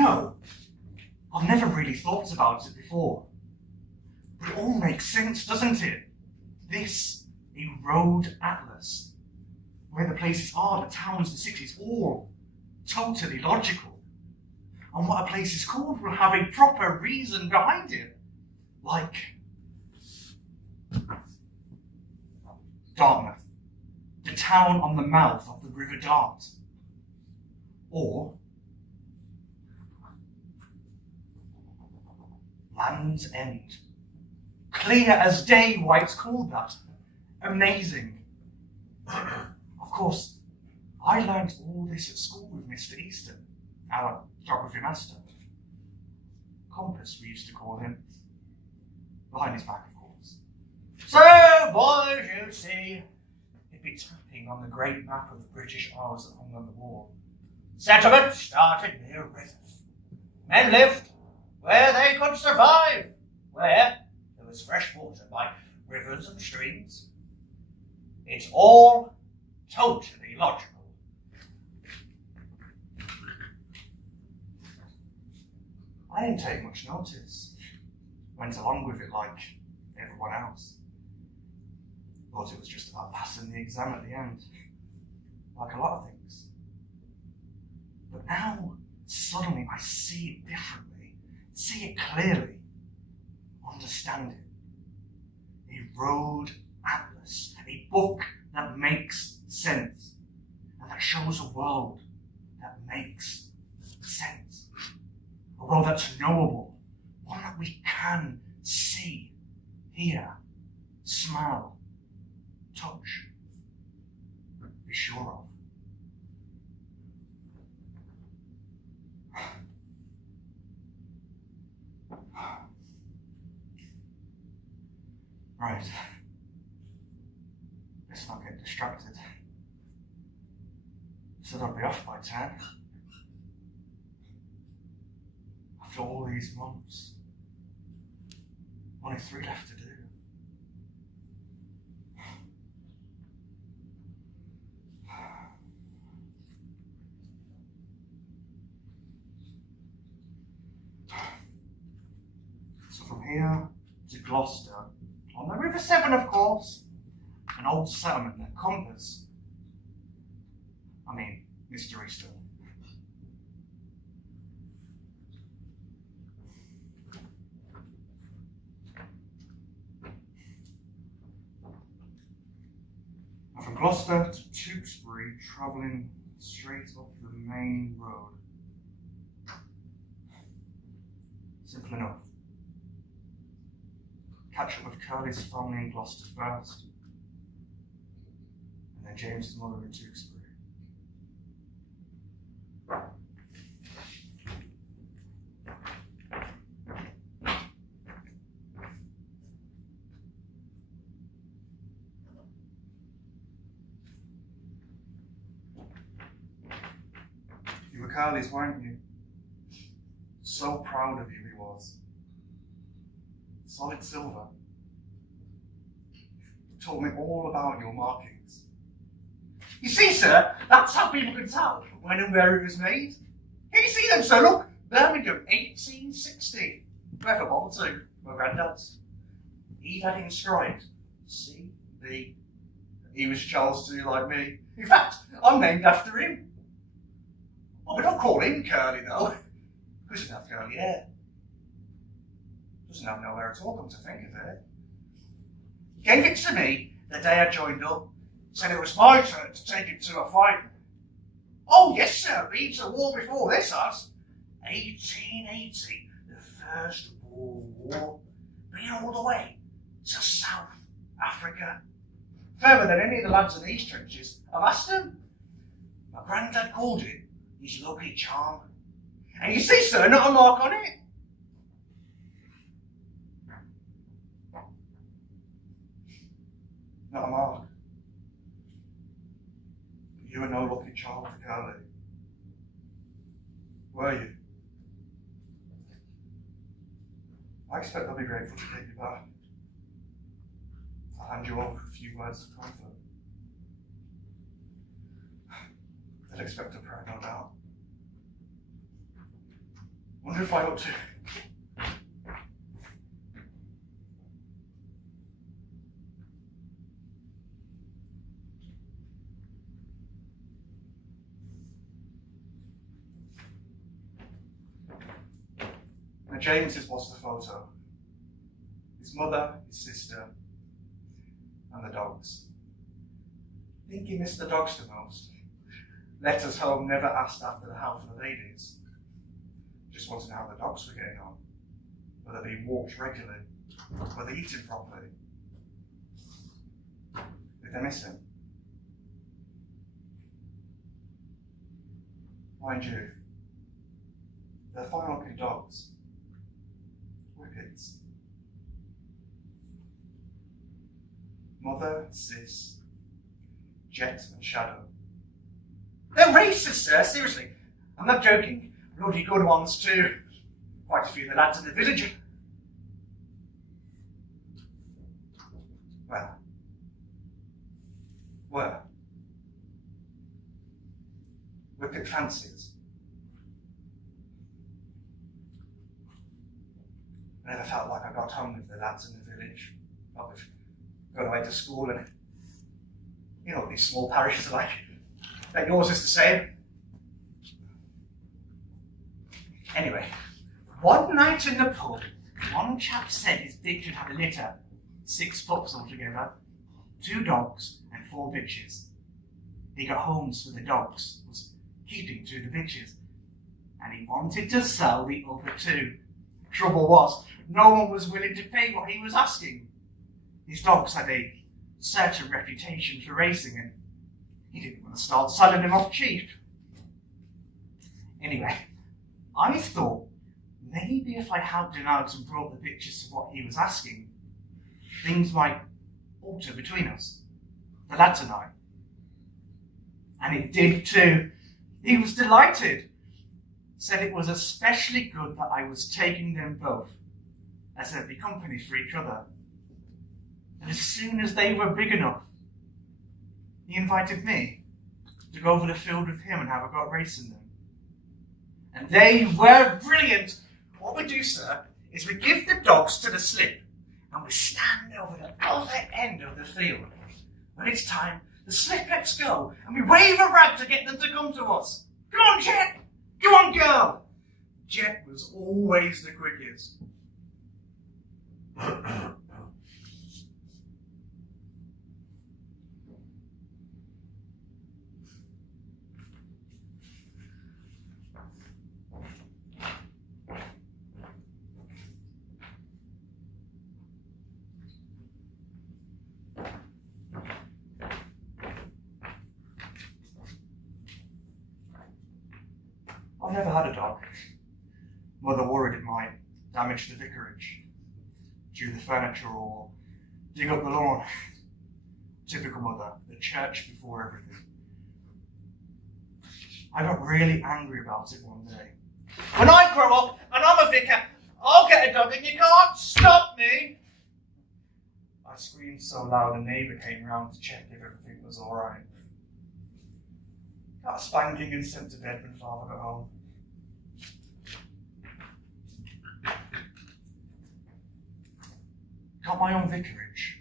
know, I've never really thought about it before. But it all makes sense, doesn't it? This, a road atlas. Where the places are, the towns, the cities, all totally logical. And what a place is called will have a proper reason behind it. Like Dartmouth, the town on the mouth of the River Dart. Or Land's End. Clear as day why it's called that. Amazing. Of course, I learned all this at school with Mr. Easton, our geography master. Compass, we used to call him. Behind his back, of course. So, boys, you see, he'd be tapping on the great map of the British Isles that hung on the wall. Settlement started near rivers. Men lived where they could survive, where there was fresh water like rivers and streams. It's all totally logical. I didn't take much notice. Went along with it like everyone else. Thought it was just about passing the exam at the end. Like a lot of things. But now, suddenly I see it differently. See it clearly. Understand it. A road atlas. A book that makes sense. And that shows a world that makes sense. A world that's knowable. One that we can see, hear, smell, touch, be sure of. Right. Let's not get distracted. Said I'd be off by 10. After all these months, only 3 left to do. So from here to Gloucester, on the River Severn, of course, an old settlement at Compass. I mean, Mr. Easton. And from Gloucester to Tewkesbury, travelling straight up the main road. Simple enough. Catch up with Curly's family in Gloucester first, and then James's mother in Tewkesbury. You were Curly's, weren't you? So proud of you he was. Solid silver. Told me all about your markings. You see, sir, that's how people can tell when and where it was made. Can you see them, sir? Look, Birmingham, 1860. Whoever bothered to? My granddad's. He had inscribed C.B. He was Charles II like me. In fact, I'm named after him. Oh, we don't call him Curly, though. He doesn't have curly hair. Doesn't have no hair at all, come to think of it. He gave it to me the day I joined up. Said it was my turn to take it to a fight. Oh, yes, sir, been to war before this, us. 1880, the First World War. Been all the way to South Africa. Further than any of the lads in these trenches have asked him. My granddad called it his lucky charm. And you see, sir, not a mark on it. Not a mark. But you were no lucky charm for Curly. Were you? I expect they'll be grateful to take you back. I'll hand you over a few words of comfort. They'll expect a prayer, no doubt. Wonder if I ought to. Now James's was the photo. His mother, his sister, and the dogs. I think he missed the dogs the most. Letters home never asked after the health of the ladies. Just wanted to know how the dogs were getting on. Whether they walked regularly, whether they eating properly. Did they miss him? Mind you, they're fine looking dogs. Whippets. Mother, Sis, Jet and Shadow. They're racist, sir, seriously. I'm not joking. Bloody good ones too. Quite a few of the lads in the village. Well. Were. Whippet fancies. I never felt like I got home with the lads in the village. Not with going away to school and you know what these small parishes are like. Bet yours is the same. Anyway, one night in the pub, one chap said his bitch had a litter, 6 pups altogether, 2 dogs and 4 bitches. He got homes for the dogs, was keeping 2 of the bitches, and he wanted to sell the other 2. Trouble was, no one was willing to pay what he was asking. His dogs had a certain reputation for racing, and he didn't want to start selling them off cheap. Anyway, I thought maybe if I helped him out and brought the bitches to what he was asking, things might alter between us, the lads and I. And it did too. He was delighted. Said it was especially good that I was taking them both, as they'd be company for each other. And as soon as they were big enough, he invited me to go over the field with him and have a go at racing them. And they were brilliant. What we do, sir, is we give the dogs to the slip and we stand over the other end of the field. When it's time, the slip lets go and we wave a rag to get them to come to us. Come on, Jet! Come on, girl! Jet was always the quickest. I've never had a dog. Mother worried it might damage the vicarage, chew the furniture or dig up the lawn. Typical mother, the church before everything. I got really angry about it one day. When I grow up and I'm a vicar, I'll get a dog and you can't stop me! I screamed so loud a neighbour came round to check if everything was alright. Got a spanking and sent to bed when Father got home. Got my own vicarage,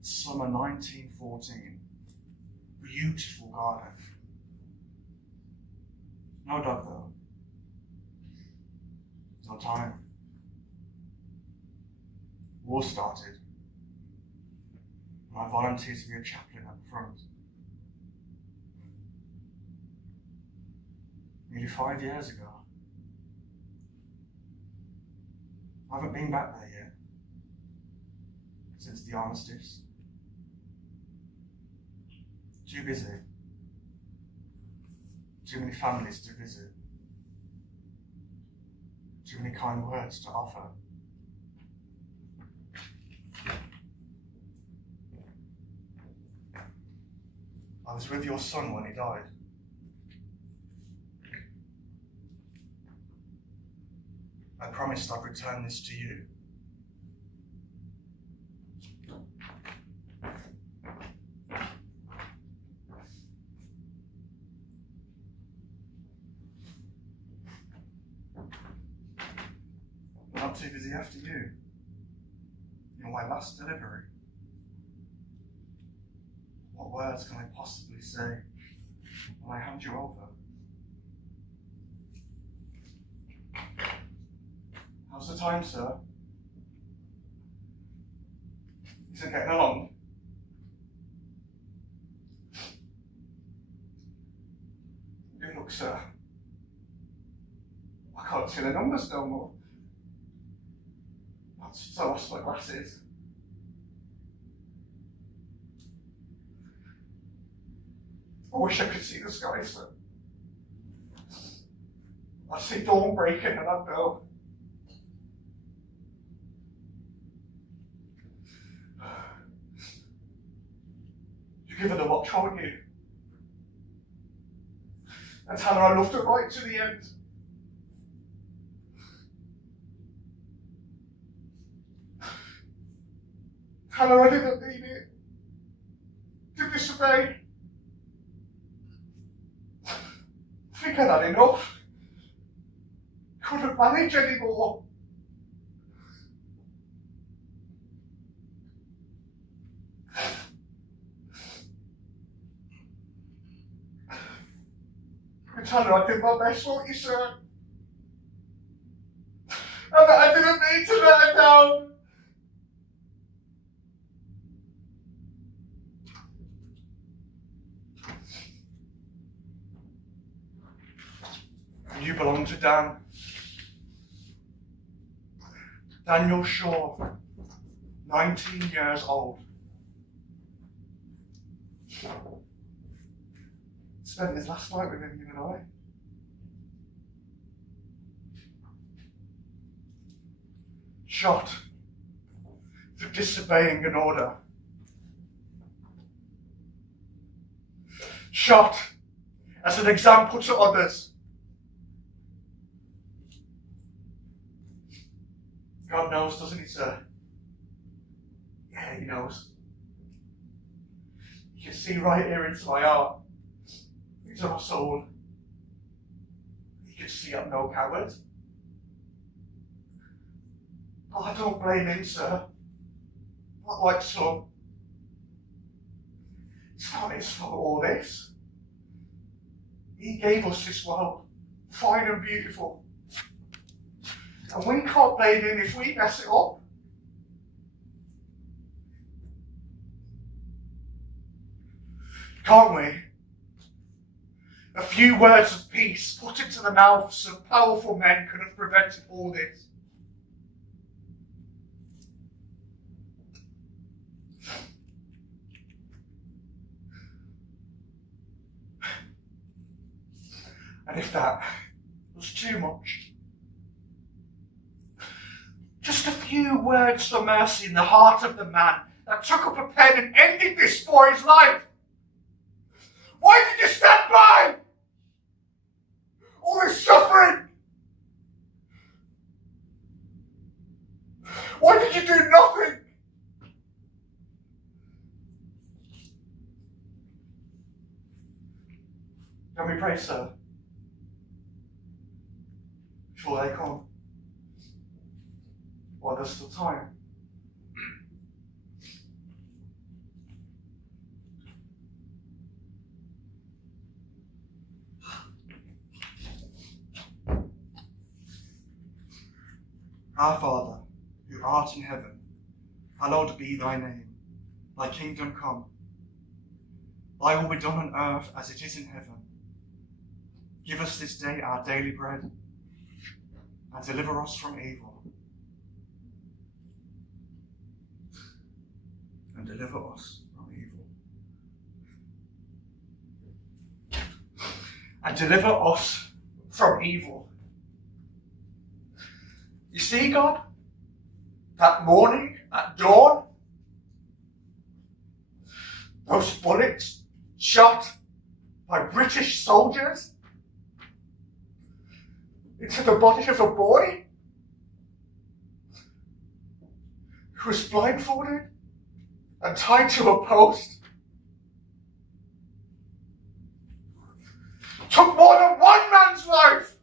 summer 1914. Beautiful garden. No dog though. No time. War started. And I volunteered to be a chaplain at the front. Nearly 5 years ago. I haven't been back there yet. Since the armistice. Too busy. Too many families to visit. Too many kind words to offer. I was with your son when he died. I promised I'd return this to you. not too busy after you. You're my last delivery. What words can I possibly say when I hand you over? How's the time, sir? Is it getting along? Look, sir, I can't see the numbers no more. That's since I lost my glasses. I wish I could see the sky, sir. I see dawn breaking and I know. You give her the watch, won't you? And tell her I loved her right to the end. Tell her I didn't mean it. To disobey. I think I'd had enough. Couldn't manage anymore. Tell her I did my best, won't you, sir? And that I didn't mean to let her down. You belong to Dan. Daniel Shaw, 19 years old. Spent his last night with him, you and I. Shot for disobeying an order. Shot as an example to others. God knows, doesn't he, sir? Yeah, he knows. You can see right here into my heart. Into my soul. You can see I'm no coward. But I don't blame him, sir. Not like some. It's not his fault, all this. He gave us this world, fine and beautiful. And we can't blame him if we mess it up. Can't we? A few words of peace put into the mouths of powerful men could have prevented all this. And if that was too much, just a few words for mercy in the heart of the man that took up a pen and ended this boy's life. Why did you stand by? All this suffering. Why did you do nothing? Can we pray, sir? Before they come. While there's still time. Our Father, who art in heaven, hallowed be thy name. Thy kingdom come. Thy will be done on earth as it is in heaven. Give us this day our daily bread, and deliver us from evil. And deliver us from evil. And deliver us from evil. You see, God, that morning at dawn, those bullets shot by British soldiers into the body of a boy who was blindfolded and tied to a post. Took more than one man's life.